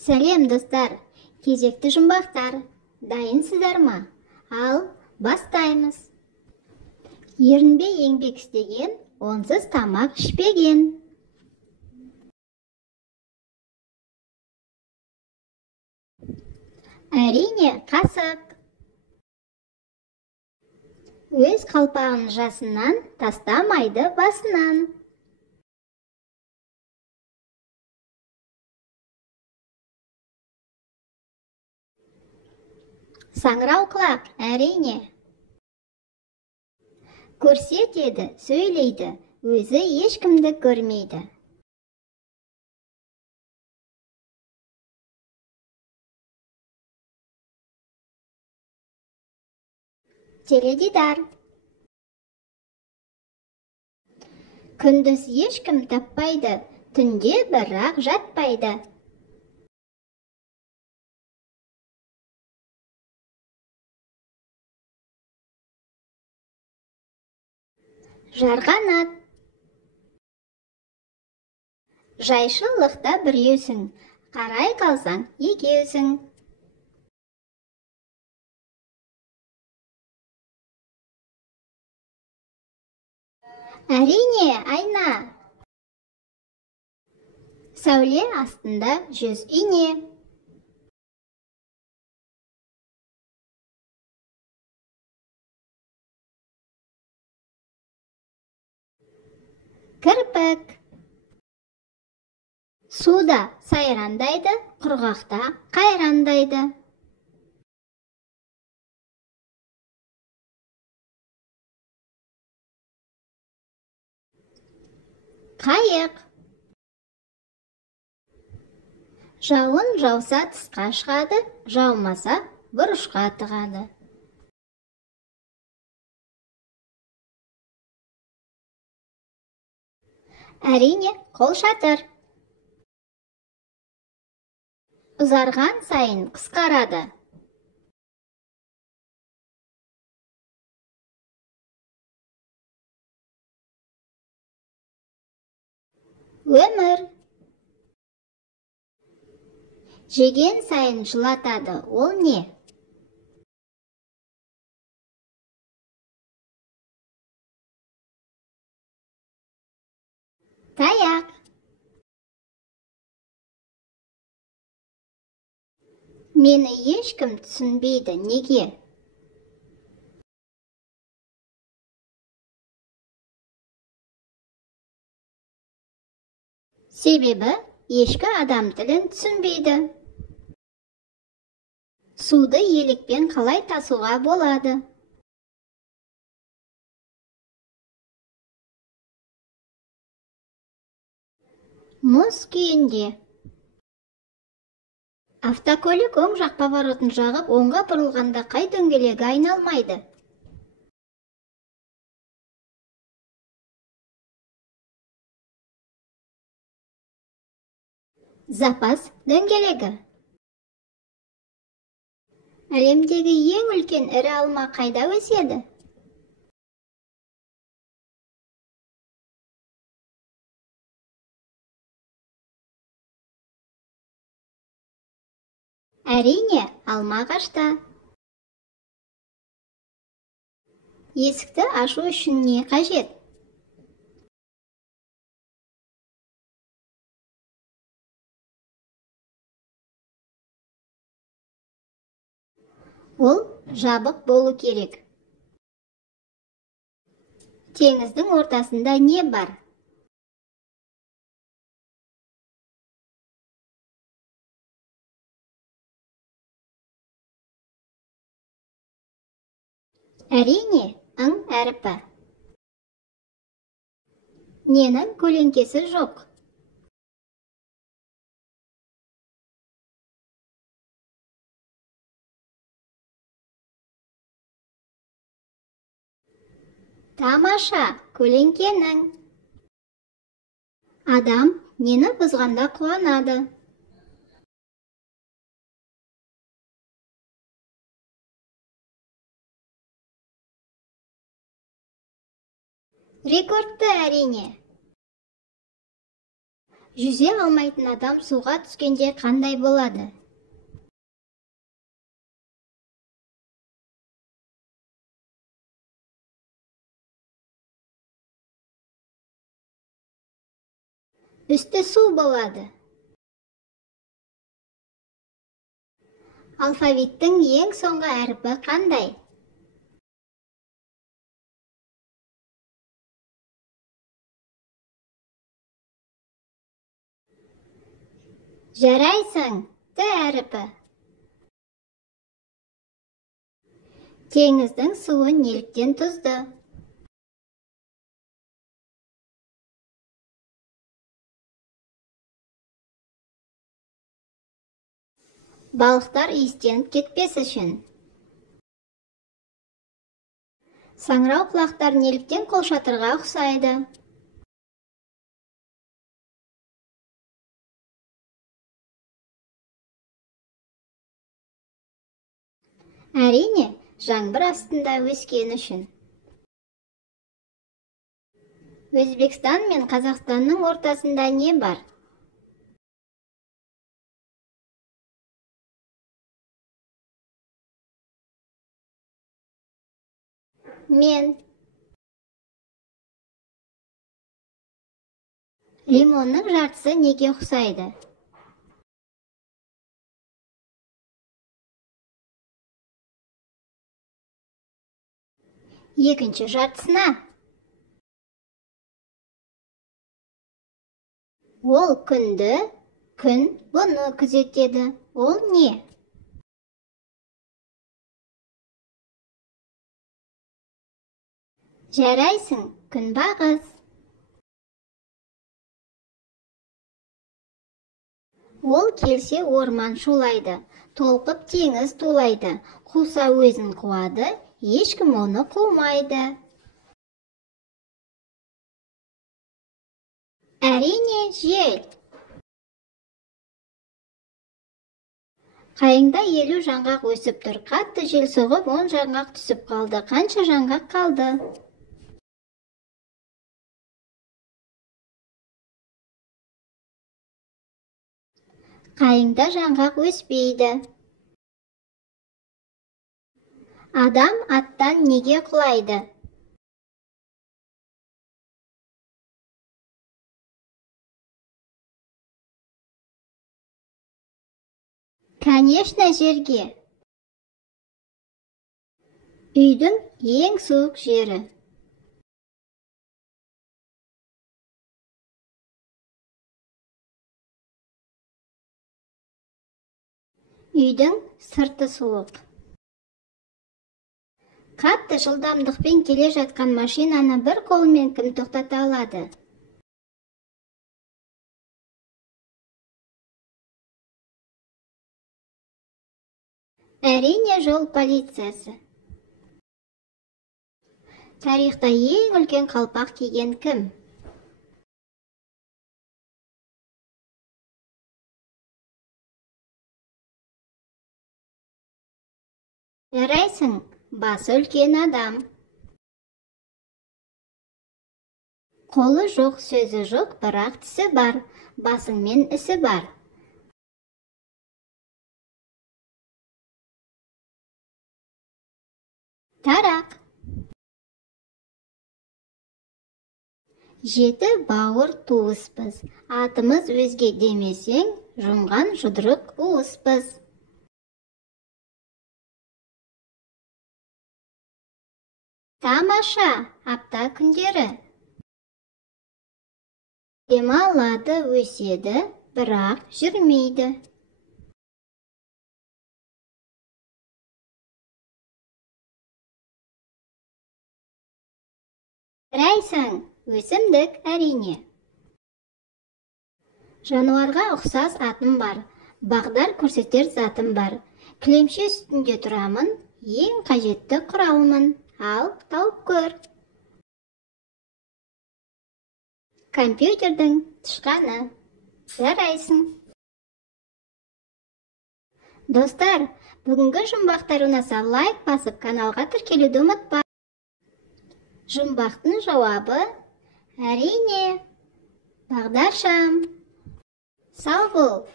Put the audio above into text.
Сәлем достар, кезекті жұмбақтар, дайынсыздар ма? Ал, бастаймыз. Ерінбей еңбек істеген, онсыз тамақ ішпеген. Әрине, қасық. Өз қалпағын жасынан, тастамайды басынан. Саңырауқұлақ, әрине. Көрсетеді, сөйлейді, өзі ешкімді көрмейді. Теледидар. Күндіз ешкім таппайды, түнде бірақ жатпайды. Жарғанат. Жайшылықта біреусің, қарай қалсаң екеусің. Әрине, айна. Сәуле астында жүз ине. Кірпік. Суда сайрандайды, құрғақта қайрандайды. Қайық. Жауын жауса тысқа шығады, жаумаса бұрышқа тығады. Әрине, қолшатыр. Ұзарған сайын қысқарады. Өмір. Жеген сайын жылатады, ол не? Таяқ. Мені ешкім түсінбейді, неге? Себебі ешкі адам тілін түсінбейді. Суды елікпен қалай тасуға болады? Мұз күйінде. Автокөлік оң жақ поворотын жағып, оңға бұрылғанда қай дөңгелегі айналмайды? Запас дөңгелегі. Әлемдегі ең үлкен ірі алма қайда өседі? Әрине, алма ағашта. Есікті ашу үшін не қажет? Ол жабық болу керек. Теңіздің ортасында не бар? Әрине, ың әріпі. Ненің көлеңкесі жоқ? Тамаша, көлеңкенің. Адам нені бұзғанда қуанады? Рекордты, әрине. Жүзе алмайтын адам суға түскенде қандай болады? Үсті су болады. Алфавиттің ең соңғы әріпі қандай? Жарайсың, Т әріпі. Теңіздің суы неліктен тұзды? Балықтар иістеніп кетпес үшін. Саңырау құлақтар неліктен қолшатырға ұқсайды? Әрине, жаңбыр астында өскен үшін. Өзбекстан мен Қазақстанның ортасында не бар? Мен. Лимонның жартысы неге ұқсайды? Екінші жартысына. Ол күнді, күн бұны күзетеді. Ол не? Жарайсың, күнбағыс. Ол келсе орман шулайды, толқып теңіз тулайды, қуса өзін қуады, ешкім оны қумайды. Әрине, жел. Қайыңда 50 жаңғақ өсіп тұр, қатты жел соғып 10 жаңғақ түсіп қалды. Қанша жаңғақ қалды? Қайыңда жаңғақ өспейді. Адам аттан неге құлайды? Конечно, жерге. Үйдің ең суық жері. Үйдің сырты суық. Қатты жылдамдықпен келе жатқан машинаны бір қолмен кім тоқтата алады? Әрине, жол полициясы. Тарихта ең үлкен қалпақ киген кім? Жарайсың, басы үлкен адам. Қолы жоқ, сөзі жоқ, бірақ тісі бар. Басыңмен ісі бар. Тарақ. Жеті бауыр туыспыз. Атымыз өзге демесең, жұмған жұдырық уыспыз. Тамаша, апта күндері. Демалады, өседі, бірақ жүрмейді. Жарайсың, өсімдік әрине. Жануарға ұқсас атым бар, бағдар көрсетер затым бар. Кілемше үстінде тұрамын, ең қажетті құралмын. Ал, тауып көр. Компьютердің тышқаны. Жарайсың. Достар, бүгінгі жұмбақтар ұнаса лайк басып, каналға тіркелуді ұмытпа. Жұмбақтың жауабы әрине бағдаршам. Сау бол!